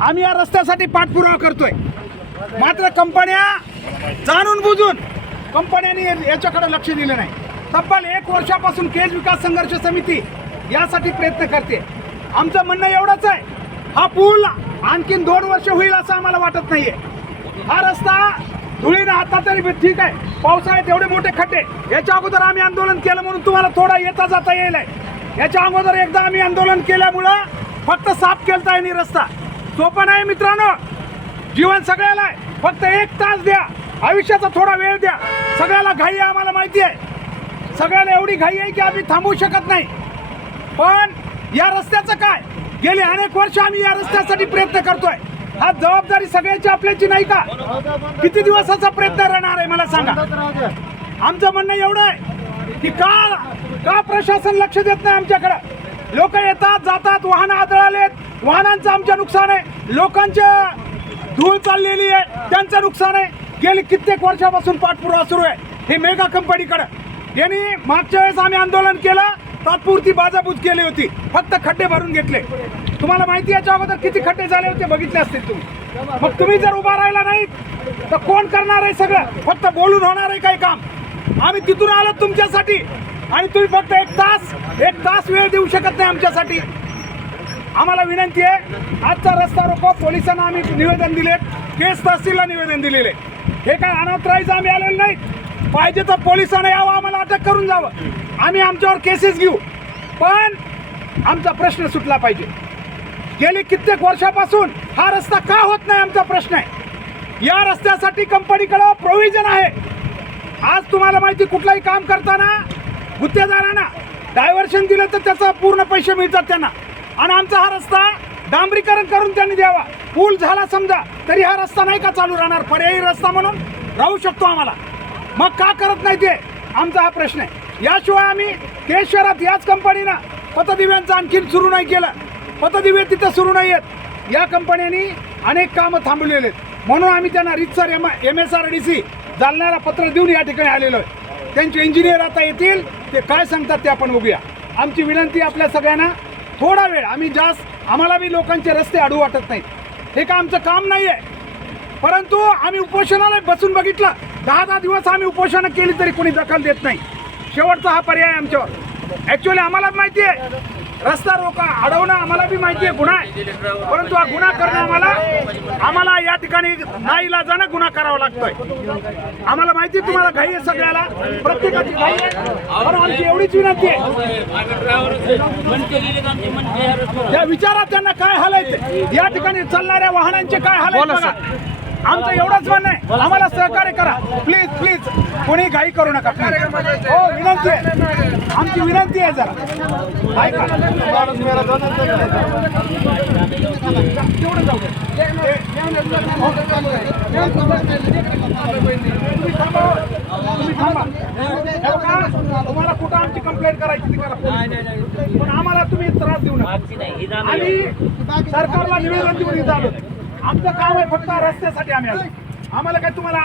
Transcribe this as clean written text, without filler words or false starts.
आम्ही या रस्त्यासाठी पाठपुरावा करतोय, मात्र कंपन्या जाणून बुजून कंपन्यांनी याच्याकडे लक्ष दिलं नाही। तब्बल 1 वर्षापासून केज विकास संघर्ष समिती यासाठी प्रयत्न करते। आमचं म्हणणं एवढंच आहे, हा पूल आणखीन 2 वर्ष होईल असं आम्हाला वाटत नाहीये। हा रस्ता धुळीनं आता तरी ठीक आहे, पावसाळ्यात एवढे मोठे खड्डे, याच्या अगोदर आम्ही आंदोलन केलं म्हणून तुम्हाला थोडा येता जाता येईल। याच्या अगोदर एकदा आम्ही आंदोलन केल्यामुळं फक्त साफ केलता येईल रस्ता। सोपं नाही मित्रांनो, जीवन सगळ्याला आहे, फक्त 1 तास द्या, आयुष्याचा थोडा वेळ द्या। सगळ्याला घाई आहे, आम्हाला माहिती आहे, सगळ्याला एवढी घाई आहे की आम्ही थांबवू शकत नाही। पण या रस्त्याचं काय, गेली अनेक वर्ष आम्ही या रस्त्यासाठी प्रयत्न करतोय। हा जबाबदारी सगळ्यांची आपल्याची नाही का? किती दिवसाचा प्रयत्न राहणार आहे मला सांगा। आमचं म्हणणं एवढं आहे की का प्रशासन लक्ष देत नाही आमच्याकडे? लोक येतात जातात, वाहनं आदळालेत, वाहनांचं आमचं नुकसान आहे, लोकांच्या धूळ चाललेली आहे, त्यांचं नुकसान आहे। गेली कित्येक वर्षापासून पाठपुरावा सुरू आहे हे मेगा कंपनीकडे। यांनी मागच्या वेळेस आम्ही आंदोलन केलं, तात्पुरती बाजाबूज केली होती, फक्त खड्डे भरून घेतले। तुम्हाला माहिती याच्या अगोदर किती खड्डे झाले होते बघितले असतील तुम्ही। मग तुम्ही जर उभा राहिला नाही तर कोण करणार आहे सगळं? फक्त बोलून होणार आहे काही काम? आम्ही तिथून आलो तुमच्यासाठी आणि तुम्ही फक्त 1 तास वेळ देऊ शकत नाही आमच्यासाठी। आम्हाला विनंती आहे, आजचा रस्ता रोको पोलिसांना आम्ही निवेदन दिले, केस तहसीलला निवेदन दिलेले। हे काय अनॉथराइज आम्ही आलेलो नाही, पाहिजे तर पोलिसांना यावं, आम्हाला अटक करून जावं, आम्ही आमच्यावर केसेस घेऊ, पण आमचा प्रश्न सुटला पाहिजे। गेली कित्येक वर्षापासून हा रस्ता का होत नाही आमचा प्रश्न आहे। या रस्त्यासाठी कंपनीकडे प्रोव्हिजन आहे। आज तुम्हाला माहिती, कुठलाही काम करताना गुत्तेदारांना डायव्हर्शन दिलं तर त्याचा पूर्ण पैसे मिळतात त्यांना, आणि आमचा हा रस्ता डांबरीकरण करून त्यांनी द्यावा। पूल झाला समजा तरी हा रस्ता नाही का चालू राहणार? पर्यायी रस्ता म्हणून राहू शकतो आम्हाला, मग का करत नाही ते आमचा हा प्रश्न आहे। याशिवाय आम्ही केज शहरात याच कंपनीनं पतदिव्यांचं आणखीन सुरू नाही केलं, पतदिवे तिथं सुरू नाही आहेत। या कंपन्यांनी अनेक कामं थांबवलेले आहेत, म्हणून आम्ही त्यांना रितसर MSRDC जालन्याला पत्र देऊन या ठिकाणी आलेलो आहे। त्यांचे इंजिनियर आता येतील, ते काय सांगतात ते आपण बघूया। आमची विनंती आपल्या सगळ्यांना, थोडा वेळ, आम्हाला बी लोकांचे रस्ते अडू वाटत नाहीत, हे का आमचं काम नाही आहे, परंतु आम्ही उपोषणाला बसून बघितलं, 10 दिवस आम्ही उपोषणं केली तरी कोणी दखल देत नाही। शेवटचा हा पर्याय आमच्यावर। ॲक्च्युअली आम्हाला माहिती आहे रस्ता रोका अडवणं आम्हाला बी माहिती आहे गुन्हा आहे, परंतु हा गुन्हा करणं आम्हाला या ठिकाणी नाईलाजानं गुन्हा करावा लागतोय। आम्हाला माहिती आहे तुम्हाला घाई आहे, सगळ्याला प्रत्येकाची घाई आहे, पण आमची एवढीच विनंती आहे, त्या विचारात त्यांना काय हाल आहे, या ठिकाणी चालणाऱ्या वाहनांचे काय हाल आहेत बघा। आमचं एवढंच म्हणणं आहे, आम्हाला सहकार्य करा प्लीज प्लीज, कोणी घाई करू नका। हो विनंती आहे, आमची विनंती आहे, जरा ऐका। तुम्हाला कुठं आमची कंप्लेंट करायची ती करा, पण आम्हाला तुम्ही त्रास देऊ नका। आम्ही सरकारला निवेदन देऊन इथं आलो, आमचं काम आहे फक्त रस्त्यासाठी आम्ही आलो, आम्हाला काय तुम्हाला